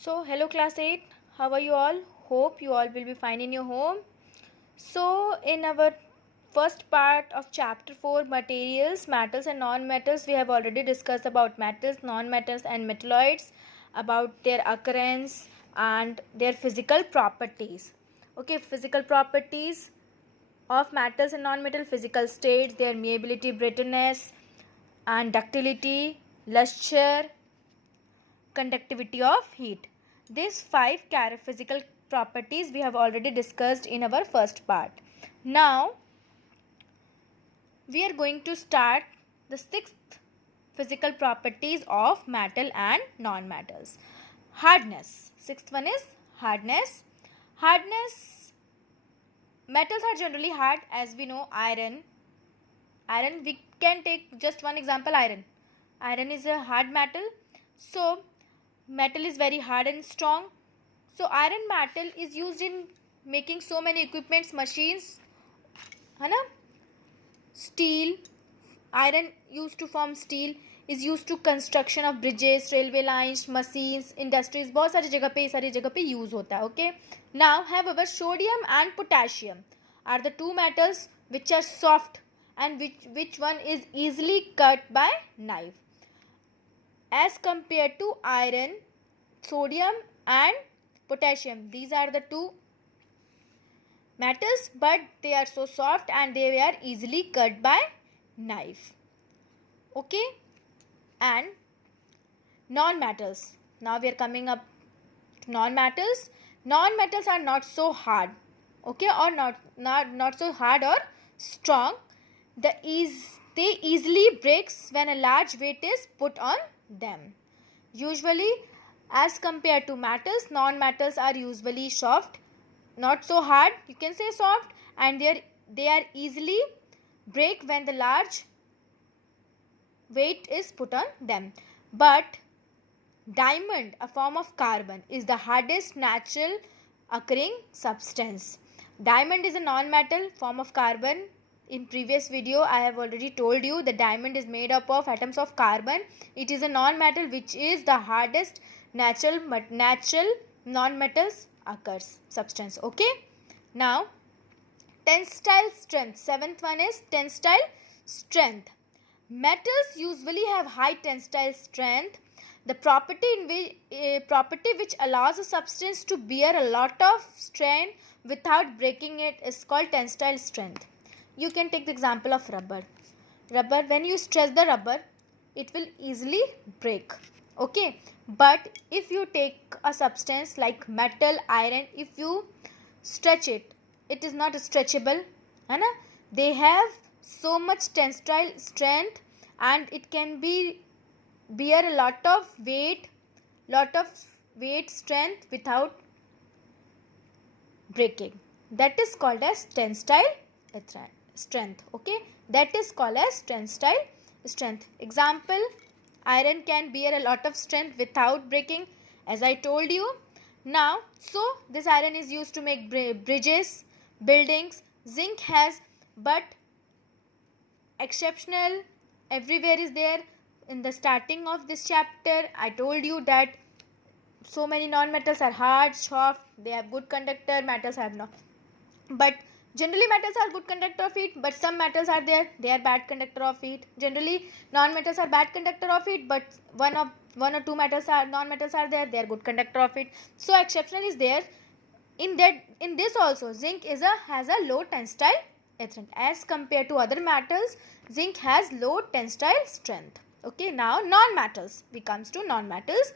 So, hello class 8, how are you all? Hope you all will be fine in your home. So, in our first part of chapter 4, materials, metals and non-metals, we have already discussed about metals, non-metals and metalloids, about their occurrence and their physical properties. Okay, physical properties of metals and non-metal, physical states, their malleability, brittleness and ductility, luster, conductivity of heat. These five physical properties we have already discussed in our first part. Now we are going to start the sixth physical properties of metal and non-metals. Hardness. Sixth one is hardness. Hardness. Metals are generally hard, as we know. Iron, we can take just one example. Iron is a hard metal. So metal is very hard and strong. So iron metal is used in making so many equipments, machines, है ना? Steel, iron used to form steel, is used to construction of bridges, railway lines, machines, industries. बहुत सारी जगह पे use होता है. Okay. Now, however, sodium and potassium are the two metals which are soft and which one is easily cut by knife. As compared to iron, sodium and potassium, these are the two metals, but they are so soft and they are easily cut by knife. Okay. And non-metals. Now we are coming up to non-metals. Non-metals are not so hard, okay, or not so hard or strong. They easily breaks when a large weight is put on them. Usually, as compared to metals, non-metals are usually soft, not so hard, you can say soft, and they are easily break when the large weight is put on them. But diamond, a form of carbon, is the hardest natural occurring substance. Diamond is a non-metal form of carbon. In previous video I have already told you the diamond is made up of atoms of carbon. It is a non-metal which is the hardest natural non-metals occurs substance. Okay. Now tensile strength. Seventh one is tensile strength. Metals usually have high tensile strength. The property which allows a substance to bear a lot of strain without breaking it is called tensile strength. You can take the example of rubber. Rubber, when you stretch the rubber, it will easily break. Okay. But if you take a substance like metal, iron, if you stretch it, it is not stretchable. है ना? They have so much tensile strength and it can be bear a lot of weight strength without breaking. That is called as tensile strength. Okay, that is called as tensile strength. Example, iron can bear a lot of strength without breaking, as I told you. Now, so this iron is used to make bridges, buildings. Zinc has, but exceptional everywhere is there. In the starting of this chapter I told you that so many non-metals are hard, soft, they have good conductor, metals have not. But generally metals are good conductor of heat, but some metals are there, they are bad conductor of heat. Generally non-metals are bad conductor of heat, but one or two non-metals are there, they are good conductor of heat. So exception is there. In this also zinc has a low tensile strength. As compared to other metals, zinc has low tensile strength. Okay, now non-metals. We comes to non-metals.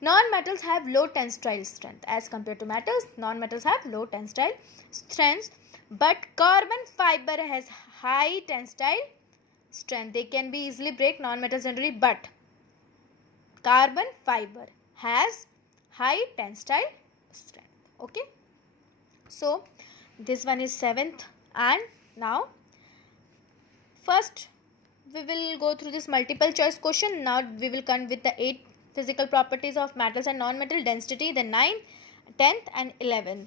Non-metals have low tensile strength. As compared to metals, non-metals have low tensile strength. But carbon fiber has high tensile strength. They can be easily break, non-metals generally, but carbon fiber has high tensile strength. Okay. So this one is 7th, and now first we will go through this multiple choice question. Now we will come with the 8 physical properties of metals and non-metal: density, then 9th, 10th and 11th.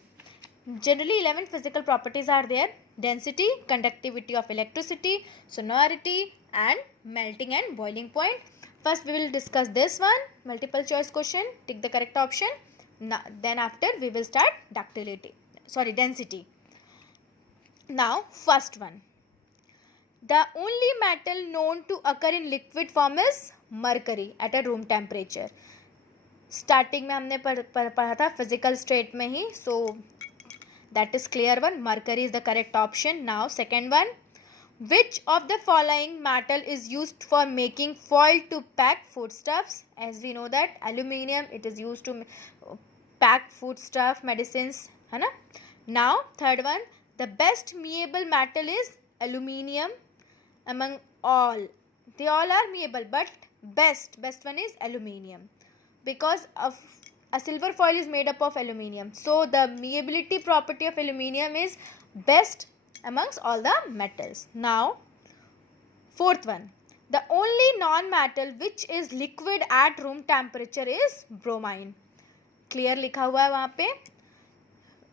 Generally 11 physical properties are there: density, conductivity of electricity, sonority and melting and boiling point. First we will discuss this one, multiple choice question. Take the correct option. then after we will start density. Now first one, the only metal known to occur in liquid form is mercury at a room temperature. Starting में हमने पढ़ा था physical state में ही, so that is clear one, mercury is the correct option. Now second one, which of the following metal is used for making foil to pack foodstuffs? As we know that aluminium, it is used to pack foodstuff, medicines, है ना. Now third one, the best malleable metal is aluminium among all. They all are malleable, but best one is aluminium, because of a silver foil is made up of aluminium, so the malleability property of aluminium is best amongst all the metals. Now fourth one, the only non-metal which is liquid at room temperature is bromine. Clear लिखा हुआ है वहाँ पे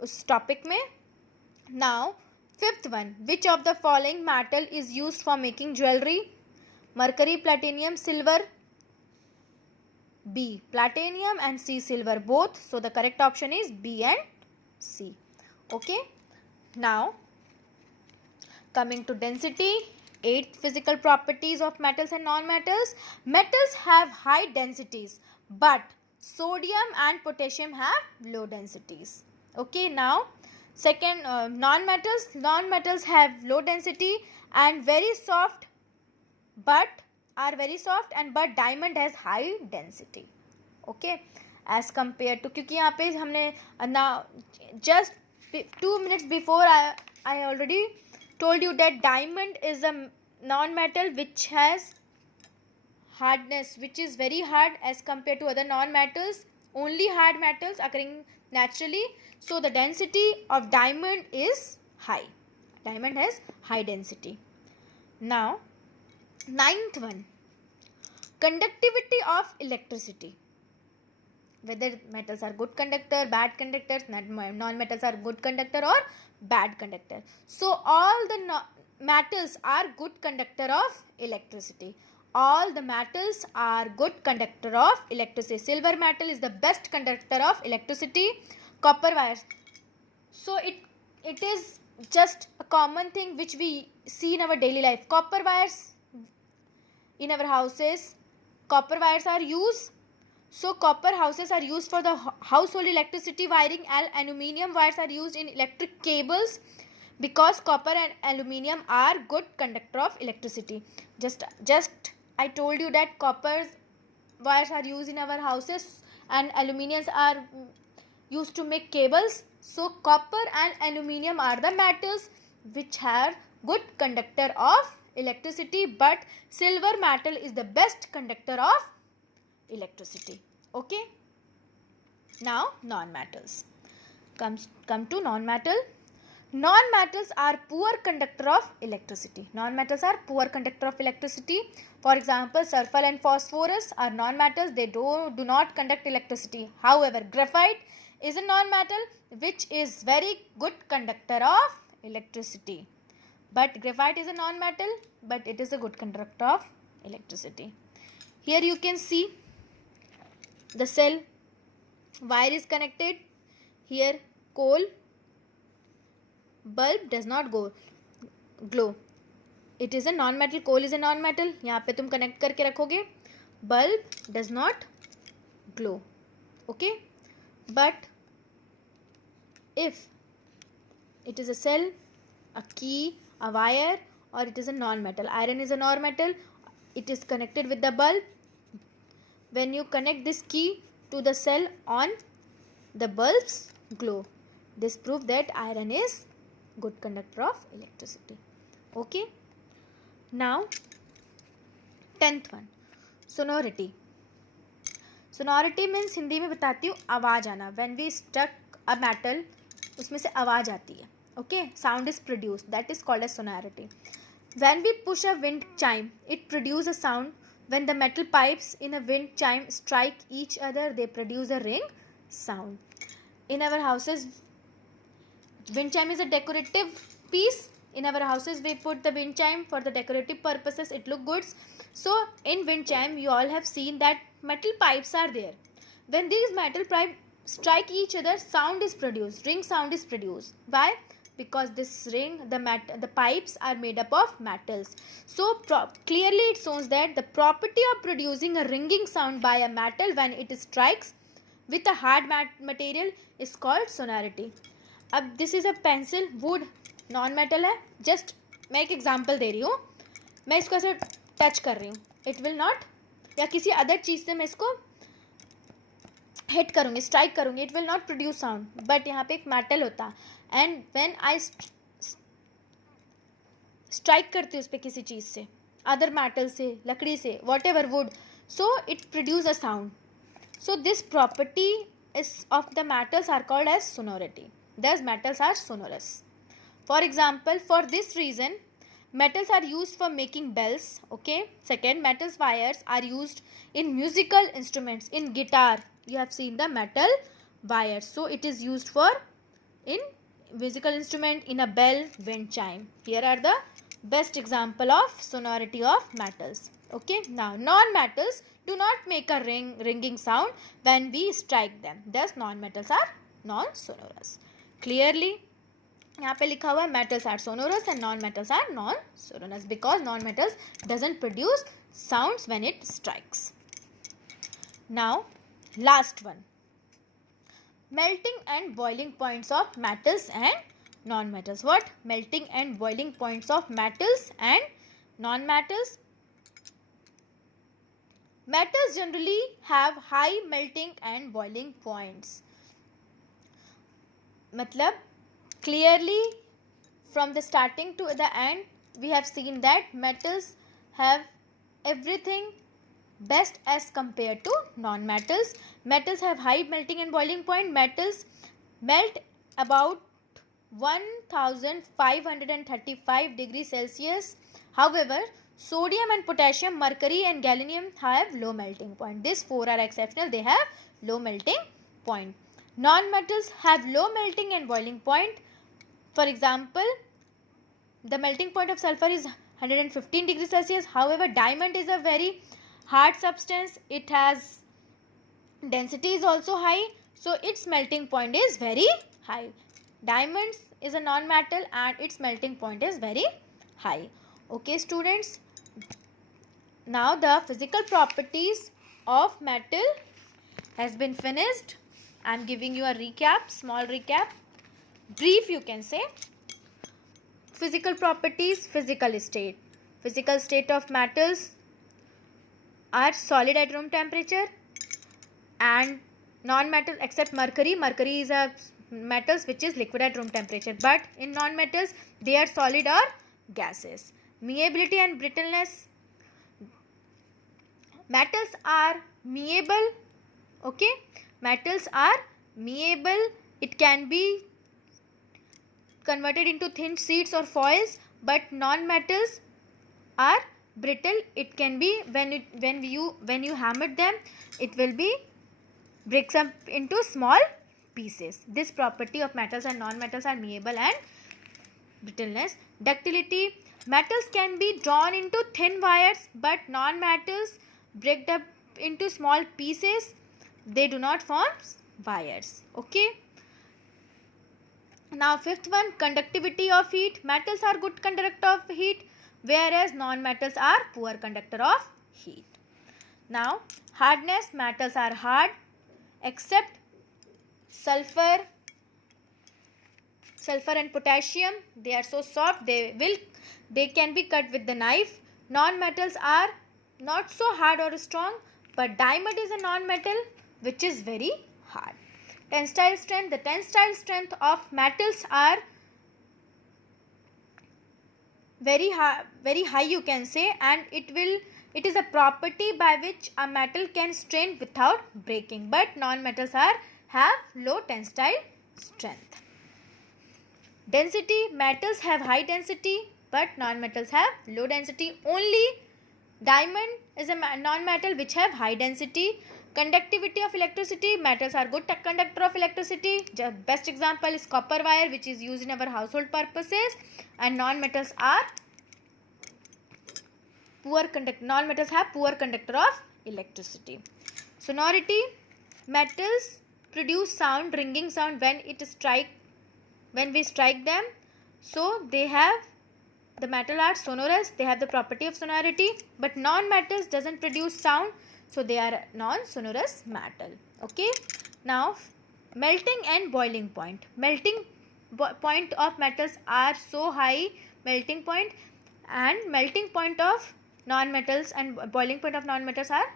उस topic में. Now fifth one, which of the following metal is used for making jewelry? Mercury, platinum, silver. B platinum and C silver both, so the correct option is B and C. Okay, now coming to density, 8 physical properties of metals and non-metals. Metals have high densities, but sodium and potassium have low densities. Okay, now second, non-metals have low density and very soft, but diamond has high density. Okay, as compared to, क्योंकि यहाँ पे हमने just 2 minutes before I already told you that diamond is a non-metal which has hardness which is very hard as compared to other non-metals, only hard metals occurring naturally, so the density of diamond is high. Diamond has high density. Now ninth one, conductivity of electricity. Whether metals are good conductor, bad conductors, non-metals are good conductor or bad conductor. So all the metals are good conductor of electricity. All the metals are good conductor of electricity. Silver metal is the best conductor of electricity. Copper wires. So it is just a common thing which we see in our daily life. Copper wires in our houses. Copper wires are used. So copper houses are used for the household electricity wiring, and aluminium wires are used in electric cables, because copper and aluminium are good conductor of electricity. Just I told you that copper wires are used in our houses and aluminiums are used to make cables. So copper and aluminium are the metals which have good conductor of electricity, but silver metal is the best conductor of electricity. Okay, now non-metals. Come to non-metal. Non-metals are poor conductor of electricity. Non-metals are poor conductor of electricity. For example, sulfur and phosphorus are non-metals. They do not conduct electricity. However, graphite is a non-metal which is very good conductor of electricity. But graphite is a non-metal, but it is a good conductor of electricity. Here you can see the cell, wire is connected. Here coal, bulb does not glow. It is a non-metal. Coal is a non-metal. यहाँ पे तुम connect करके रखोगे. Bulb does not glow. Okay, but if it is a cell, a key, a wire, or it is a non-metal. Iron is a non-metal. It is connected with the bulb. When you connect this key to the cell on, the bulbs glow. This proves that iron is good conductor of electricity. Okay. Now 10th one, sonority. Sonority means Hindi में बताती हूँ आवाज़ आना. When we struck a metal, उसमें से आवाज़ आती है. Okay, sound is produced. That is called as sonority. When we push a wind chime, it produces a sound. When the metal pipes in a wind chime strike each other, they produce a ring sound. In our houses, wind chime is a decorative piece. In our houses, we put the wind chime for the decorative purposes. It looks good. So, in wind chime, you all have seen that metal pipes are there. When these metal strike each other, sound is produced, ring sound is produced. Why? Because this ring, the pipes are made up of metals. So clearly it shows that the property of producing a ringing sound by a metal when it strikes with a hard material is called sonority. अब this is a pencil, wood, non metal है. Just मैं एक example दे रही हूँ. मैं इसको ऐसे touch कर रही हूँ, इट विल नॉट, या किसी अदर चीज़ से मैं इसको हिट करूँगी, स्ट्राइक करूँगी, it will not produce sound. But यहाँ पे एक मेटल होता है एंड व्हेन आई स्ट्राइक करती हूँ उस पर किसी चीज़ से, अदर मेटल से, लकड़ी से, what ever would, so it produce a sound. So this property is of the metals are called as sonority. Thus metals are sonorous. For example, for this reason metals are used for making bells. Okay. Second, metals wires are used in musical instruments. In guitar you have seen the metal wires, so it is used for in musical instrument, in a bell, wind chime. Here are the best example of sonority of metals. Okay. Now non-metals do not make a ringing sound when we strike them. Thus non-metals are non-sonorous. Clearly यहाँ पे लिखा हुआ है metals are sonorous and non-metals are non-sonorous because non-metals doesn't produce sounds when it strikes. Now last one, melting and boiling points of metals and non-metals. What? Melting and boiling points of metals and non-metals. Metals generally have high melting and boiling points. मतलब clearly from the starting to the end we have seen that metals have everything best as compared to non-metals. Metals have high melting and boiling point. Metals melt about 1535 degrees Celsius. However, sodium and potassium, mercury and gallium have low melting point. These four are exceptional. They have low melting point. Non-metals have low melting and boiling point. For example, the melting point of sulfur is 115 degrees Celsius. However, diamond is a very hard substance. It has density is also high, so its melting point is very high. Diamond is a non-metal and its melting point is very high. Okay students, now the physical properties of metal has been finished. I am giving you a recap, small recap, brief you can say. Physical properties, physical state. Physical state of metals are solid at room temperature, and non-metal except mercury. Mercury is a metals which is liquid at room temperature, but in non-metals they are solid or gases. Malleability and brittleness. Metals are malleable. Okay, metals are malleable. It can be converted into thin sheets or foils, but non-metals are brittle. It can be when you hammer them, it will be breaks up into small pieces. This property of metals and non-metals are malleable and brittleness. Ductility. Metals can be drawn into thin wires, but non-metals break up into small pieces. They do not form wires. Okay. Now fifth one, conductivity of heat. Metals are good conductor of heat, whereas non-metals are poor conductor of heat. Now hardness. Metals are hard except sulfur and potassium. They are so soft they can be cut with the knife. Non-metals are not so hard or strong, but diamond is a non-metal which is very hard. Tensile strength. The tensile strength of metals are very high you can say, and it is a property by which a metal can strain without breaking, but non-metals have low tensile strength. Density. Metals have high density, but non-metals have low density. Only diamond is a non-metal which have high density. Conductivity of electricity. Metals are good conductor of electricity. The best example is copper wire, which is used in our household purposes, and non-metals are poor conductor. Non-metals have poor conductor of electricity. Sonority. Metals produce sound, ringing sound when we strike them. So they have, the metal are sonorous, they have the property of sonority, but non-metals doesn't produce sound, so they are non-sonorous metal. Okay. Now melting and boiling point. Melting point of metals are so high, melting point, and melting point of non-metals and boiling point of non-metals are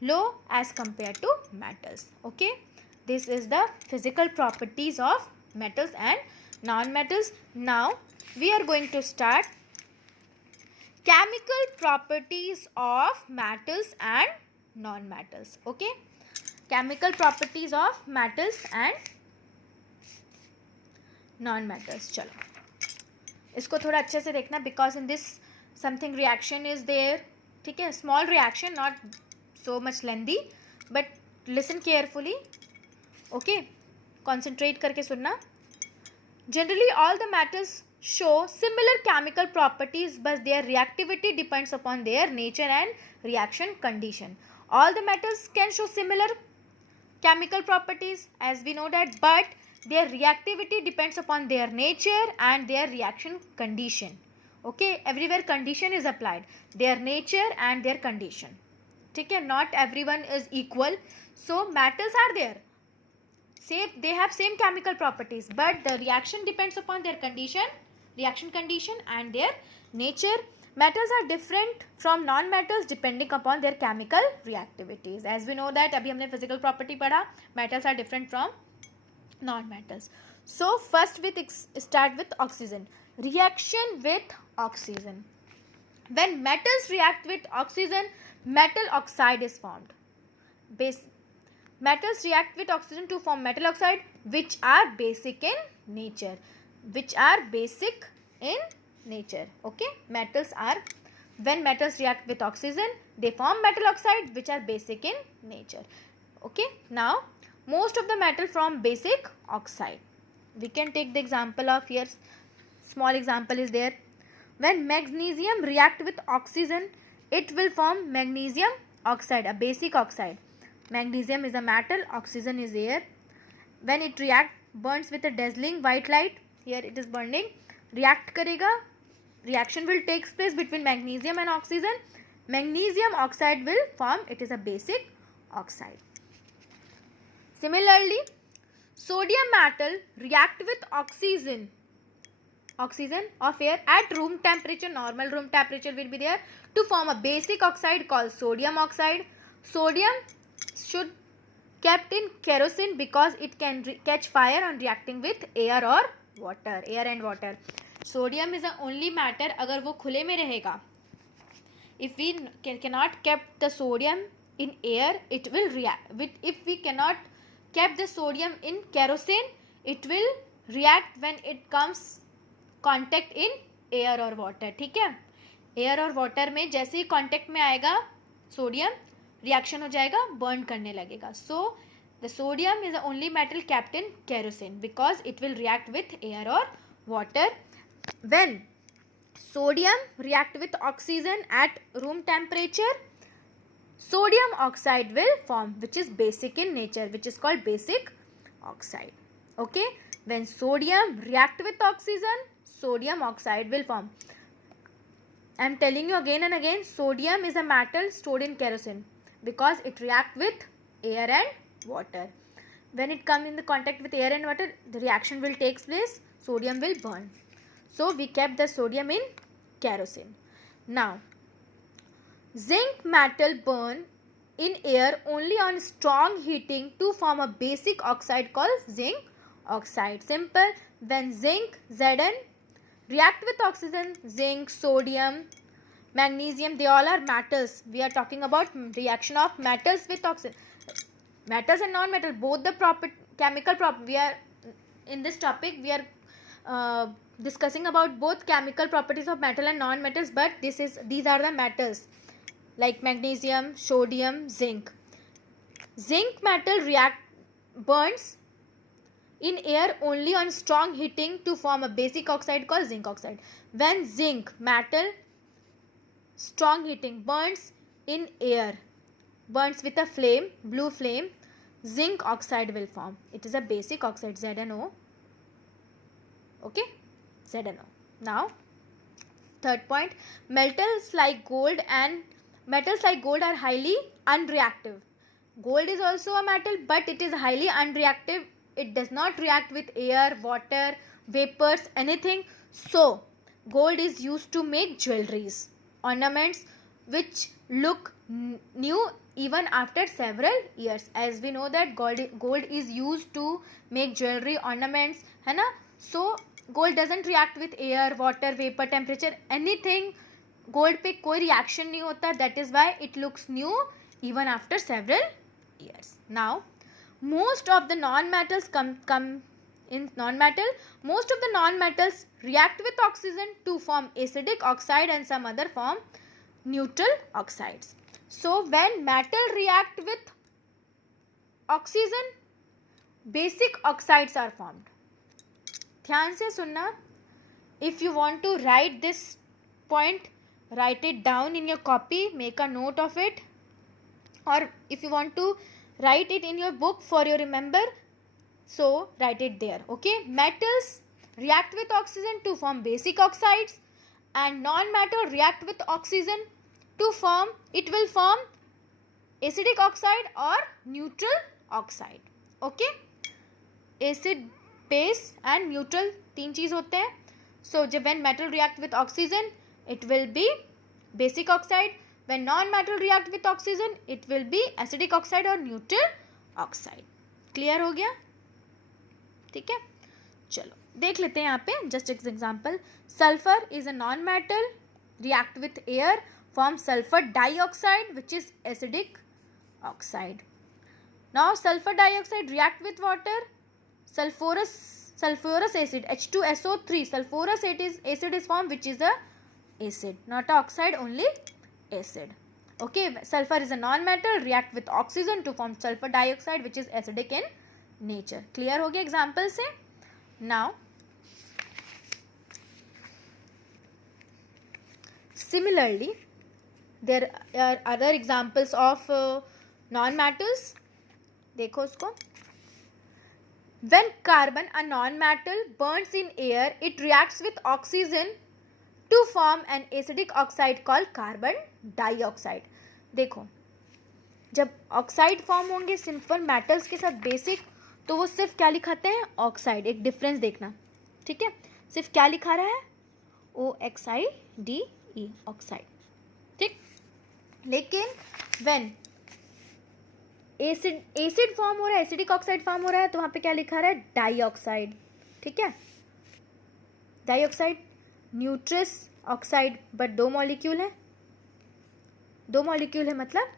low as compared to metals. Okay. This is the physical properties of metals and non-metals. Now we are going to start chemical properties of metals and non-metals. Okay. Chemical properties of metals and non-metals. चलो इसको थोड़ा अच्छे से देखना, because in this something reaction is there. ठीक है, small reaction, not so much lengthy, but listen carefully. Okay, concentrate करके सुनना. Generally all the metals show similar chemical properties, but their reactivity depends upon their nature and reaction condition. All the metals can show similar chemical properties, as we know that, but their reactivity depends upon their nature and their reaction condition. Okay, everywhere condition is applied, their nature and their condition. ठीक है, not everyone is equal. So metals are there, same, they have same chemical properties, but the reaction depends upon their condition, reaction condition and their nature. Metals are different from non-metals depending upon their chemical reactivities. As we know that, अभी हमने physical property पढ़ा, metals are different from non-metals. So first start with oxygen. Reaction with oxygen. When metals react with oxygen, metal oxide is formed. Metals react with oxygen to form metal oxide, which are basic in nature. Which are basic in nature. Okay, metals are, when metals react with oxygen, they form metal oxide, which are basic in nature. Okay, now most of the metal from basic oxide. We can take the example of here, small example is there. When magnesium react with oxygen, it will form magnesium oxide, a basic oxide. Magnesium is a metal, oxygen is air. When it react, burns with a dazzling white light, here it is burning, react karega, reaction will take place between magnesium and oxygen. Magnesium oxide will form, it is a basic oxide. Similarly, sodium metal react with oxygen of air at room temperature, normal room temperature will be there, to form a basic oxide called sodium oxide. Sodium should kept in kerosene because it can catch fire on reacting with air or water, air and water. Sodium is the only matter अगर वो खुले में रहेगा. If we cannot kept the sodium in air, it will react with, if we cannot kept the sodium in kerosene, it will react when it comes contact in air or water. ठीक है, air और water में जैसे ही contact में आएगा sodium, reaction हो जाएगा, burn करने लगेगा. So the sodium is the only metal kept in kerosene because it will react with air or water. When sodium react with oxygen at room temperature, sodium oxide will form, which is basic in nature, which is called basic oxide. Okay, when sodium react with oxygen, sodium oxide will form. I am telling you again and again, sodium is a metal stored in kerosene because it react with air and water. When it comes in the contact with air and water, the reaction will take place, sodium will burn. So we kept the sodium in kerosene. Now zinc metal burn in air only on strong heating to form a basic oxide called zinc oxide. Simple. When zinc, Zn, react with oxygen, zinc, sodium, magnesium, they all are metals. We are talking about reaction of metals with oxygen. Metals and non-metal, both the chemical property. We are in this topic, we are discussing about both chemical properties of metal and non-metals, but these are the metals like magnesium, sodium, zinc. Zinc metal burns in air only on strong heating to form a basic oxide called zinc oxide. When zinc metal strong heating burns in air, burns with a flame, blue flame, zinc oxide will form. It is a basic oxide, ZnO. Okay, ZnO. Now, third point, metals like gold are highly unreactive. Gold is also a metal, but it is highly unreactive. It does not react with air, water, vapors, anything. So, gold is used to make jewelries, ornaments which look new even after several years. As we know that gold is used to make jewelry, ornaments, है ना? So, gold doesn't react with air, water, vapor, temperature, anything. Gold पे कोई reaction नहीं होता. That is why it looks new even after several years. Now, most of the non-metals most of the non-metals react with oxygen to form acidic oxide and some other form neutral oxides. So, when metal react with oxygen, basic oxides are formed. ध्यान से सुनना. If you want to write this point, write it down in your copy, make a note of it, or if you want to write it in your book for your remember, so write it there. Okay, metals react with oxygen to form basic oxides, and non-metal react with oxygen to form acidic oxide or neutral oxide. Okay, acid, base and neutral तीन चीज होते हैं. So when metal react with oxygen, it will be basic oxide. When non-metal react with oxygen, it will be acidic oxide or neutral oxide. Clear हो गया? ठीक है, चलो देख लेते हैं यहाँ पे just example. Sulphur is a non metal, react with air, form sulphur dioxide which is acidic oxide. Now sulphur dioxide react with water, sulfurous acid H2SO3, sulfurous acid is formed, which is a acid, not a oxide, only acid. Okay, sulfur is a non-metal, react with oxygen to form sulfur dioxide, which is acidic in nature. Clear हो गया example से? Now, similarly, there are other examples of non-metals. देखो उसको. When carbon, a non-metal, burns in air, it reacts with oxygen to form an acidic oxide called carbon dioxide. देखो, जब oxide form होंगे simple metals के साथ basic, तो वो सिर्फ क्या लिखाते हैं? ऑक्साइड. एक डिफरेंस देखना, ठीक है? सिर्फ क्या लिखा रहा है? OXIDE, oxide. ठीक. लेकिन when एसिड फॉर्म हो रहा है, एसिडिक ऑक्साइड फॉर्म हो रहा है, तो वहां पे क्या लिखा रहा है? डाइऑक्साइड. ठीक है, डाइऑक्साइड, न्यूट्रस ऑक्साइड, बट दो मॉलिक्यूल है, मतलब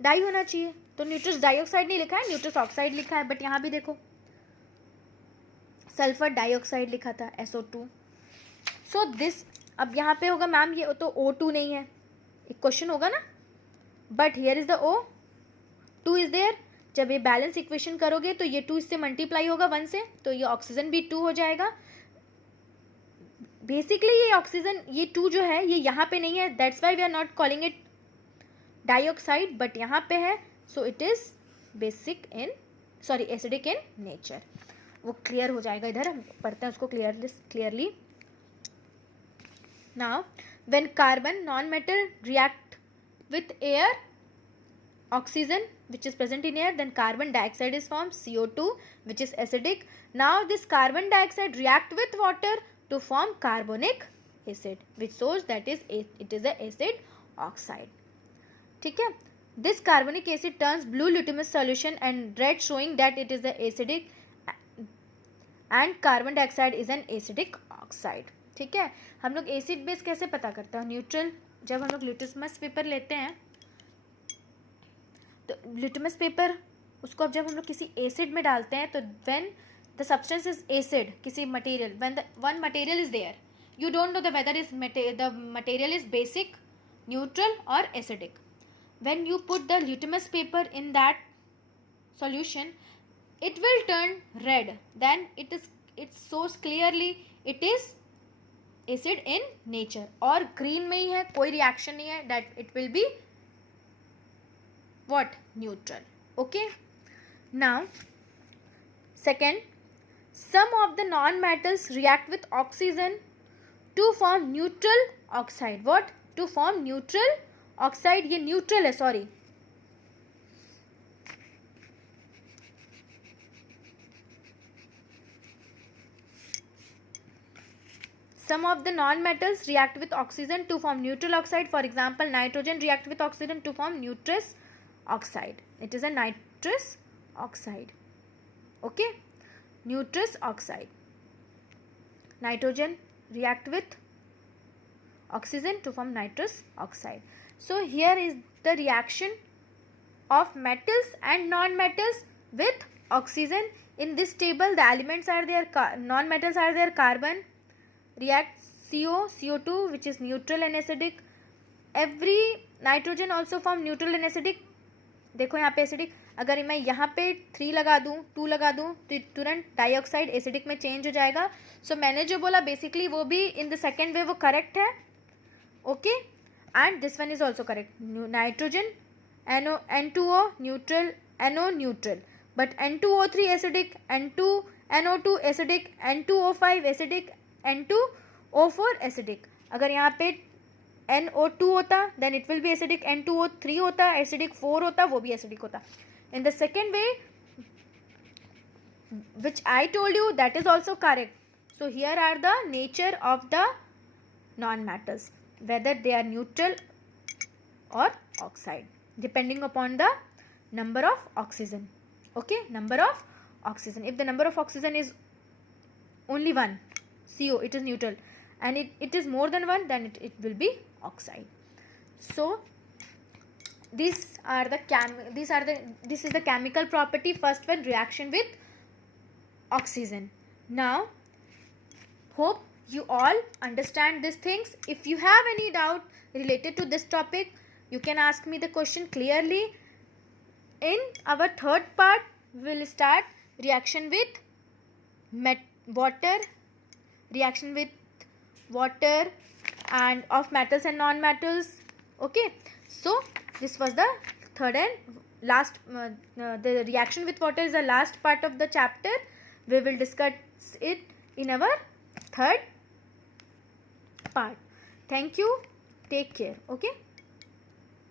डाई होना चाहिए, तो न्यूट्रस डाइऑक्साइड नहीं लिखा है, न्यूट्रस ऑक्साइड लिखा है. बट यहां भी देखो सल्फर डाइऑक्साइड लिखा था, SO2. सो दिस, अब यहाँ पे होगा मैम ये तो O2 नहीं है, एक क्वेश्चन होगा ना. But here is the O, 2 is there. जब ये बैलेंस इक्वेशन करोगे तो ये 2 इससे मल्टीप्लाई होगा 1 से, तो ये ऑक्सीजन भी 2 हो जाएगा. बेसिकली ये ऑक्सीजन, ये 2 जो है ये यहाँ पे नहीं है, that's why we are not calling it dioxide, but यहाँ पे है. So it is acidic in nature. वो क्लियर हो जाएगा, इधर हम पढ़ते हैं उसको clearly. Now when carbon non metal react with air, oxygen which is present in air, then carbon dioxide is formed, CO2, which is acidic. Now this carbon dioxide react with water to form carbonic acid, which shows that it is a acid oxide. ठीक है, this carbonic acid turns blue litmus solution and red, showing that it is a acidic, and carbon dioxide is an acidic oxide. ठीक है, हम लोग acid base कैसे पता करते हैं? न्यूट्रल. जब हम लोग लिटमस पेपर लेते हैं, तो लिटमस पेपर उसको अब जब हम लोग किसी एसिड में डालते हैं, तो when the substance is acid, किसी material, when the one material is there, you don't know the whether is the material is basic, neutral और acidic. When you put the litmus paper in that solution, it will turn red, then it shows clearly it is acid in nature. और green में ही है, कोई reaction नहीं है, that it will be what? Neutral. Okay, now second, some of the non-metals react with oxygen to form neutral oxide. What? To form neutral oxide. ये neutral है, sorry. Some of the non-metals react with oxygen to form neutral oxide. For example, nitrogen react with oxygen to form nitrous oxide. It is a nitrous oxide. Okay, nitrous oxide. Nitrogen react with oxygen to form nitrous oxide. So here is the reaction of metals and non-metals with oxygen. In this table, the elements are there, non-metals are there, carbon react CO2 which is neutral and acidic. Every nitrogen also form neutral and acidic. देखो यहाँ पे acidic, अगर मैं यहाँ पे 3 लगा दूँ, 2 लगा दूँ तो तुरंत डाइऑक्साइड एसिडिक में चेंज हो जाएगा. सो मैंने जो बोला बेसिकली वो भी इन द सेकेंड वे वो करेक्ट है. Okay, and this one is also correct. Nitrogen N2O neutral, NO neutral, but N2O3 acidic, NO2 acidic, N2O5 acidic, N2O4 acidic. अगर यहाँ पे NO2 होता then it will be acidic, N2O3 होता acidic, 4 होता वो भी एसिडिक होता. In the second way which I told you, that is also correct. So here are the nature of the non-metals, whether they are neutral or oxide, depending upon the number of oxygen. Okay, number of oxygen. If the number of oxygen is only 1, CO, it is neutral, and it is more than 1, then it will be oxide. So this is the chemical property. First one, reaction with oxygen. Now hope you all understand these things. If you have any doubt related to this topic, you can ask me the question clearly. In our third part, we will start reaction with water, reaction with water and of metals and non-metals. Okay, so this was the third and last, the reaction with water is the last part of the chapter. We will discuss it in our third part. Thank you. Take care. Okay.